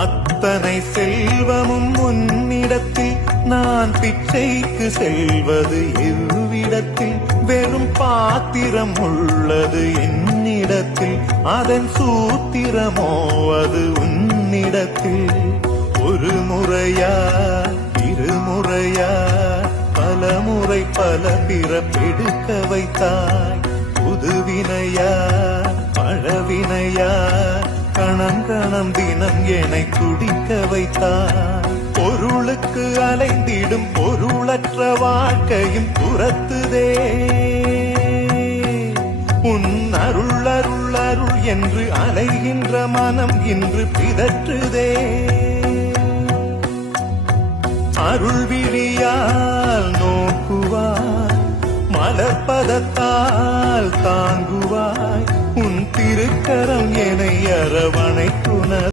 அத்தனை செல்வமும் உன்னிடத்தில் நான் பிச்சைக்கு செல்வது எவ்விடத்தில் வெறும் பாத்திரம் உள்ளது என்னிடத்தில் அதன் சூத்திரமோ அது உன்னிடத்தில் ஒரு முறையா இருமுறையா பல முறை பல பிறப்பெடுக்க வைத்தாய் புதுவினையா பழவினையா கணம் கணம் தினம் என்னை குடிக்க வைத்தாய் பொருளுக்கு அலைந்திடும் பொருளற்ற வாழ்க்கையும் துரத்துதே உன் அருள் அருள் அருள் என்று அலைகின்ற மனம் இன்று பிதற்றுதே அருள் விழியால் நோக்குவாய் மலர்பதத்தால் தாங்குவாய் உன் திருக்கரம் என்னை அரவணைக்கும்